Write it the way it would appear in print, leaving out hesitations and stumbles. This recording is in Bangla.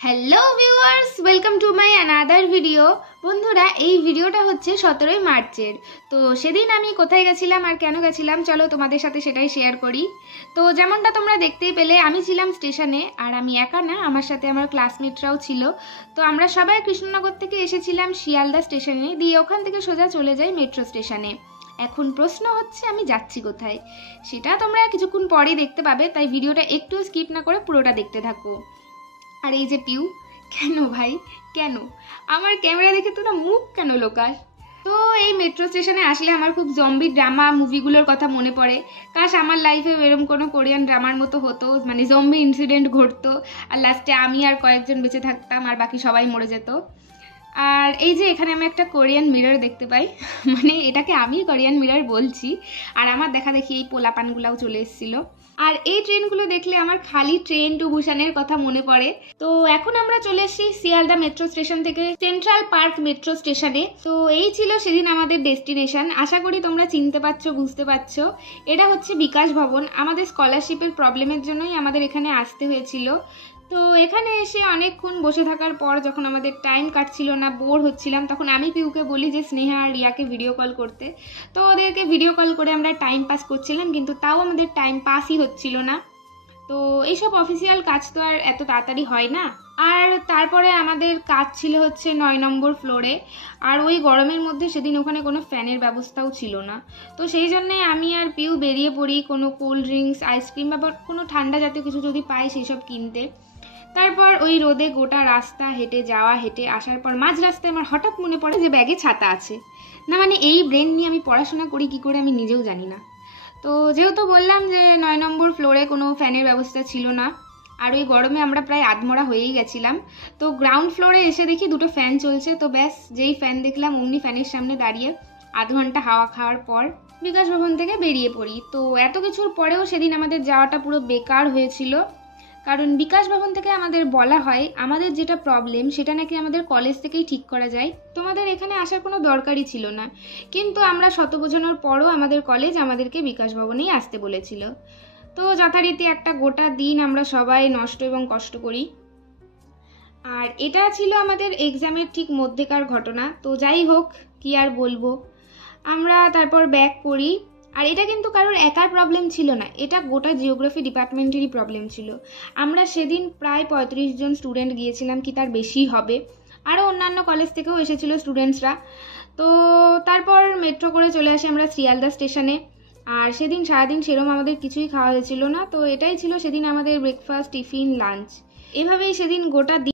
Hello viewers, welcome to my another video. বন্ধুরা, এই ভিডিওটা হচ্ছে 17ই মার্চের। তো সেদিন আমি কোথায় গেছিলাম আর কেন গেছিলাম চলো তোমাদের সাথে সেটাই শেয়ার করি। তো যেমনটা তোমরা দেখতেই পেলে, আমি ছিলাম স্টেশনে, আর আমি একা না, আমার সাথে আমার ক্লাসমেটরাও ছিল। তো আমরা সবাই কৃষ্ণনগর থেকে এসেছিলাম শিয়ালদা স্টেশনে, দিয়ে ওখান থেকে সোজা চলে যাই মেট্রো স্টেশনে। এখন প্রশ্ন হচ্ছে আমি যাচ্ছি কোথায়, সেটা তোমরা কিছুক্ষণ পরেই দেখতে পাবে, তাই ভিডিওটা একটু স্কিপ না করে পুরোটা দেখতে থাকো। আর এই যে পিউ, কেন ভাই কেন আমার ক্যামেরা দেখে তোরা মুখ কেন লোকাস? তো এই মেট্রো স্টেশনে আসলে আমার খুব জম্বি ড্রামা মুভিগুলোর কথা মনে পড়ে। কাশ আমার লাইফে এরকম কোনো কোরিয়ান ড্রামার মতো হতো, মানে জম্বি ইনসিডেন্ট ঘটতো, আর লাস্টে আমি আর কয়েকজন বেঁচে থাকতাম আর বাকি সবাই মরে যেত। আর এই যে এখানে আমি একটা কোরিয়ান মিরর দেখতে পাই, মানে এটাকে আমি কোরিয়ান মিরর বলছি। আর আমার দেখা দেখি এই পোলাপানগুলাও চলে এসেছিলো। আর এই ট্রেনগুলো দেখলে আমার খালি ট্রেন টু বুসানের কথা মনে পড়ে। তো এখন আমরা চলে এসেছি শিয়ালদা মেট্রো স্টেশন থেকে সেন্ট্রাল পার্ক মেট্রো স্টেশনে। তো এই ছিল সেদিন আমাদের ডেস্টিনেশন। আশা করি তোমরা চিনতে পারছো, বুঝতে পারছো। এটা হচ্ছে বিকাশ ভবন। আমাদের স্কলারশিপের প্রবলেমের জন্যই আমাদের এখানে আসতে হয়েছিল। তো এখানে এসে অনেকক্ষণ বসে থাকার পর যখন আমাদের টাইম কাটছিল না, বোর হচ্ছিলাম, তখন আমি পিউকে বলি যে স্নেহা আর রিয়াকে ভিডিও কল করতে। তো ওদেরকে ভিডিও কল করে আমরা টাইম পাস করছিলাম, কিন্তু তাও আমাদের টাইম পাসই হচ্ছিল না। তো এইসব অফিসিয়াল কাজ তো আর এত তাড়াতাড়ি হয় না। আর তারপরে আমাদের কাজ ছিল হচ্ছে 9 নম্বর ফ্লোরে। আর ওই গরমের মধ্যে সেদিন ওখানে কোনো ফ্যানের ব্যবস্থাও ছিল না। তো সেই জন্যে আমি আর পিউ বেরিয়ে পড়ি কোনো কোল্ড ড্রিঙ্কস, আইসক্রিম বা কোনো ঠান্ডা জাতীয় কিছু যদি পাই সেই সব কিনতে। তারপর ওই রোদে গোটা রাস্তা হেঁটে যাওয়া, হেঁটে আসার পর মাঝ রাস্তায় আমার হঠাৎ মনে পড়ে যে ব্যাগে ছাতা আছে। না মানে এই ব্রেন নিয়ে আমি পড়াশোনা করি কি করে আমি নিজেও জানি না। তো যেহেতু বললাম যে 9 নম্বর ফ্লোরে কোনো ফ্যানের ব্যবস্থা ছিল না, আর ওই গরমে আমরা প্রায় আধমরা হয়েই গেছিলাম। তো গ্রাউন্ড ফ্লোরে এসে দেখি দুটো ফ্যান চলছে। তো ব্যাস, যেই ফ্যান দেখলাম অমনি ফ্যানের সামনে দাঁড়িয়ে আধ ঘন্টা হাওয়া খাওয়ার পর বিকাশ ভবন থেকে বেরিয়ে পড়ি। তো এত কিছুর পরেও সেদিন আমাদের যাওয়াটা পুরো বেকার হয়েছিল, কারণ বিকাশ ভবন থেকে আমাদের বলা হয় আমাদের যেটা প্রবলেম সেটা নাকি আমাদের কলেজ থেকেই ঠিক করা যায়, তোমাদের এখানে আসার কোনো দরকারই ছিল না। কিন্তু আমরা শত বোঝানোর পরও আমাদের কলেজ আমাদেরকে বিকাশ ভবনেই আসতে বলেছিল। তো যথারীতি একটা গোটা দিন আমরা সবাই নষ্ট এবং কষ্ট করি। আর এটা ছিল আমাদের এক্সামের ঠিক মধ্যেকার ঘটনা। তো যাই হোক, কি আর বলবো। আমরা তারপর ব্যাক করি। আর এটা কিন্তু কারোর একার প্রবলেম ছিল না, এটা গোটা জিওগ্রাফি ডিপার্টমেন্টেরই প্রবলেম ছিল। আমরা সেদিন প্রায় 35 জন স্টুডেন্ট গিয়েছিলাম, কি তার বেশি হবে। আরও অন্যান্য কলেজ থেকেও এসেছিলো স্টুডেন্টসরা। তো তারপর মেট্রো করে চলে আসি আমরা শিয়ালদা স্টেশনে। আর সেদিন সারাদিন সেরকম আমাদের কিছুই খাওয়া হয়েছিল না। তো এটাই ছিল সেদিন আমাদের ব্রেকফাস্ট, টিফিন, লাঞ্চ। এভাবেই সেদিন গোটা